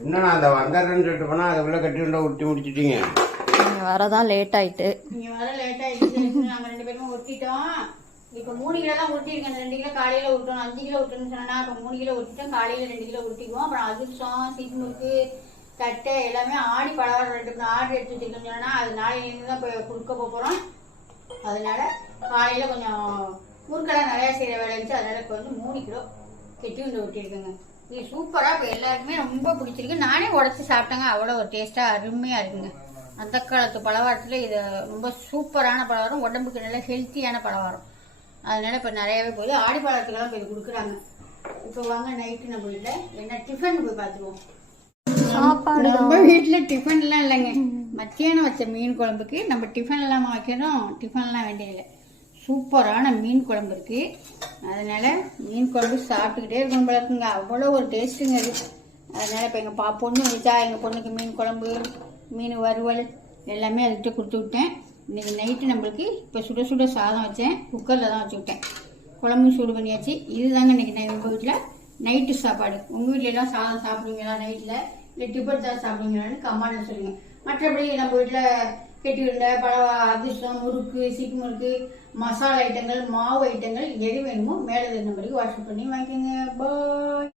என்னண்ணா அந்த வந்துடுறேன்னு சொல்லிட்டு போனால் அதுக்குள்ளே கட்டி உண்டா ஒட்டி முடிச்சிட்டீங்க? நீங்கள் வரதான் லேட் ஆயிட்டு. நீங்க வர லேட் ஆயிடுச்சு. நாங்க ரெண்டு பேருமே ஒட்டிட்டோம் இப்ப மூணு கிலோ தான் ஒட்டிருக்கேன் அந்த ரெண்டு கிலோ காலையில விட்டோம் அஞ்சு கிலோ விட்டோம்னு சொன்னா அப்ப மூணு கிலோ விட்டுட்டோம் காலையில ரெண்டு கிலோ விட்டிக்குவோம் அப்புறம் அதிர்ஷ்டம் சீட் முறுக்கு தட்டை எல்லாமே ஆடி பலவாரம் ரெண்டு மூணு ஆர்டர் எடுத்து வச்சிருக்கோம்னு சொன்னா அது நாளையிலேருந்து தான் போய் கொடுக்க போறோம். அதனால காலையில கொஞ்சம் முறுக்கெல்லாம் நிறைய செய்யற வேலை இருந்துச்சு. அதனால இப்போ வந்து மூணு கிலோ கெட்டி உண்டு ஒட்டியிருக்கேங்க இது சூப்பரா இப்போ எல்லாருக்குமே ரொம்ப பிடிச்சிருக்கு. நானே உடச்சி சாப்பிட்டேங்க. அவ்வளோ ஒரு டேஸ்டா அருமையா இருக்குங்க. அந்த காலத்து பலகாரத்துல இது ரொம்ப சூப்பரான பலகாரம். உடம்புக்கு நல்ல ஹெல்த்தியான பலகாரம். அதனால இப்போ நிறையவே போகுது. ஆடி பலகாரத்துக்கெல்லாம் இப்போ இது கொடுக்குறாங்க. இப்போ வாங்க நைட்டு நம்ம வீட்டில் என்ன டிஃபன் போய் பார்த்துருவோம் சாப்பாடு நம்ம வீட்டில் டிஃபன்லாம் இல்லைங்க. மத்தியானம் வச்ச மீன் குழம்புக்கு நம்ம டிஃபன் எல்லாம் வைக்கணும் டிஃபன்லாம் வேண்டியதில்லை. சூப்பரான மீன் குழம்பு இருக்கு. அதனால மீன் குழம்பு சாப்பிட்டுக்கிட்டே இருக்கணும் பழக்குங்க இருக்குங்க. அவ்வளோ ஒரு டேஸ்ட்டுங்க அது. அதனால இப்போ எங்கள் பா பொண்ணு வச்சா எங்கள் பொண்ணுக்கு மீன் குழம்பு மீன் வறுவல் எல்லாமே அதுக்கிட்ட கொடுத்து விட்டேன். இன்னைக்கு நைட்டு நம்மளுக்கு இப்போ சுட சுட சாதம் வச்சேன். குக்கரில் தான் வச்சு விட்டேன். குழம்பு சூடு பண்ணியாச்சு. இதுதாங்க இன்றைக்கி நான் உங்கள் வீட்டில் நைட்டு சாப்பாடு. உங்கள் வீட்ல சாதம் சாப்பிடுவீங்களா நைட்டில் இல்லை டிப்பர் தான் சாப்பிடுவீங்களான்னு கம்மான்னு சொல்லுங்கள் மற்றபடி நம்ம வீட்டில் கெட்டி உருண்டை பழ அதிர்ஷ்டம் முறுக்கு சிக்கு முறுக்கு மசாலா ஐட்டங்கள் மாவு ஐட்டங்கள் எது வேணுமோ மேலே இருந்த வாட்ஸ்அப் பண்ணி வாங்கிக்கோங்க. பாய்